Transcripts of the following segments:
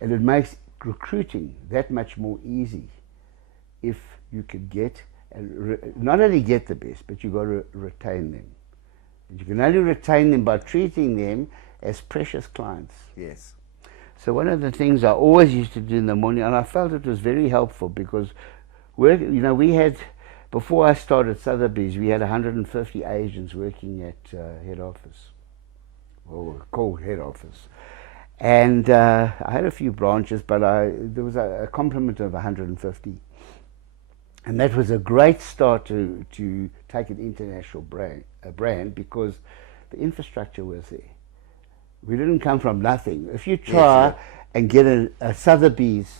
And it makes recruiting that much more easy if you could get, and not only get the best, but you've got to retain them. And you can only retain them by treating them as precious clients. Yes. So one of the things I always used to do in the morning, and I felt it was very helpful because we had, before I started Sotheby's, we had 150 agents working at head office, or called head office. And I had a few branches, but there was a complement of 150. And that was a great start to take an international brand because the infrastructure was there. We didn't come from nothing. If you try and get a Sotheby's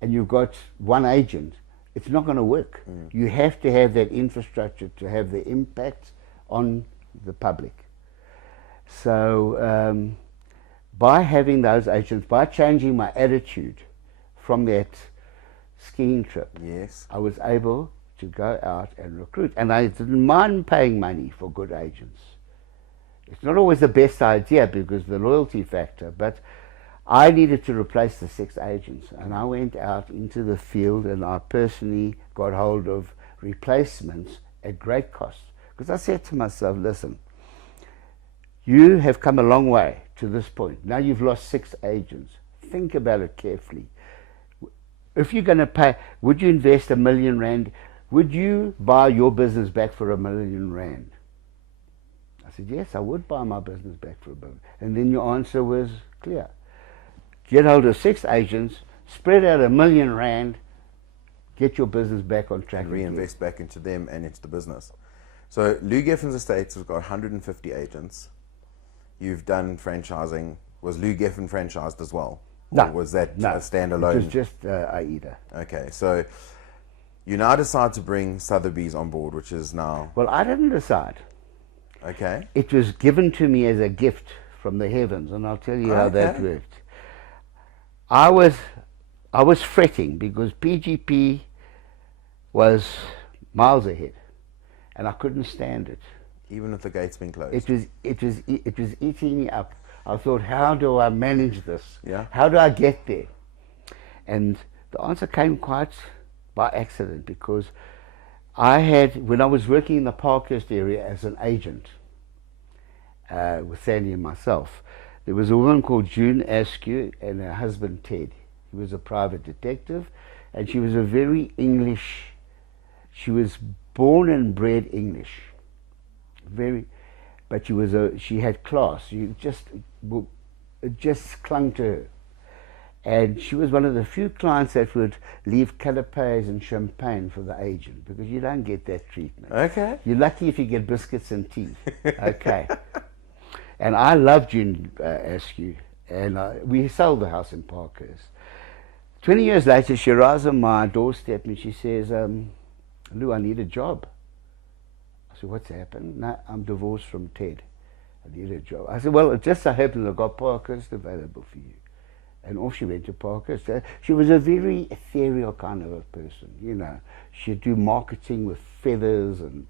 and you've got one agent, it's not going to work. You have to have that infrastructure to have the impact on the public. So by having those agents, by changing my attitude from that skiing trip, yes, I was able to go out and recruit. And I didn't mind paying money for good agents. It's not always the best idea because the loyalty factor, but I needed to replace the 6 agents. And I went out into the field and I personally got hold of replacements at great cost. Because I said to myself, listen, you have come a long way to this point. Now you've lost 6 agents. Think about it carefully. If you're going to pay, would you invest R1 million? Would you buy your business back for R1 million? I said, yes, I would buy my business back for $1 billion. And then your answer was clear. Get hold of 6 agents, spread out R1 million, get your business back on track. And reinvest back into them and into the business. So Lou Geffen's Estates has got 150 agents. You've done franchising. Was Lou Geffen franchised as well? No. Or was that no, a standalone? It was just AIDA. Okay, so you now decide to bring Sotheby's on board, which is now... Well, I didn't decide. Okay. It was given to me as a gift from the heavens, and I'll tell you how that worked. I was fretting because PGP was miles ahead, and I couldn't stand it. Even with the gates being closed. It was eating me up. I thought, how do I manage this? Yeah. How do I get there? And the answer came quite by accident because when I was working in the Parkhurst area as an agent with Sandy and myself, there was a woman called June Askew and her husband Ted. He was a private detective, and she was a very English. She was born and bred English, but she had class. It just clung to her. And she was one of the few clients that would leave canapes and champagne for the agent because you don't get that treatment. Okay. You're lucky if you get biscuits and tea. Okay. And I loved June Askew, and we sold the house in Parkhurst. 20 years later, she arrives on my doorstep and she says, Lou, I need a job. I said, what's happened? No, I'm divorced from Ted. I need a job. I said, well, it just so happens I've got Parkhurst available for you. And off she went to Parkhurst. She was a very ethereal kind of a person, you know. She'd do marketing with feathers and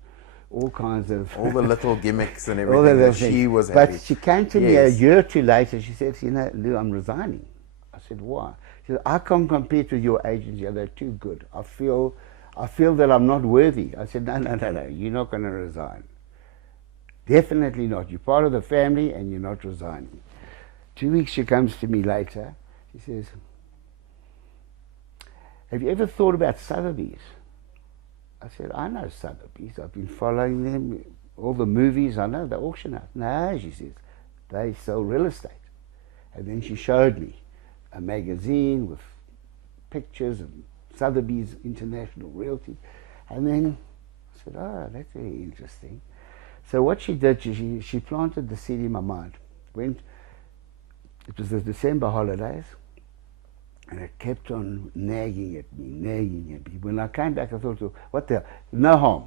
all kinds of... all the little gimmicks and everything that she was happy. But she came to me a year or two later. She said, you know, Lou, I'm resigning. I said, why? She said, I can't compete with your agents. Yeah, they're too good. I feel that I'm not worthy. I said, no, you're not going to resign. Definitely not. You're part of the family and you're not resigning. 2 weeks she comes to me later. She says, have you ever thought about Sotheby's? I said, I know Sotheby's. I've been following them, all the movies, I know, the auction house. No, she says, they sell real estate. And then she showed me a magazine with pictures and Sotheby's International Realty. And then I said, oh, that's very interesting. So what she did, she planted the seed in my mind. It was the December holidays, and it kept on nagging at me. When I came back, I thought, what the, no harm.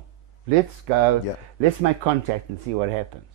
Let's go, let's make contact and see what happens.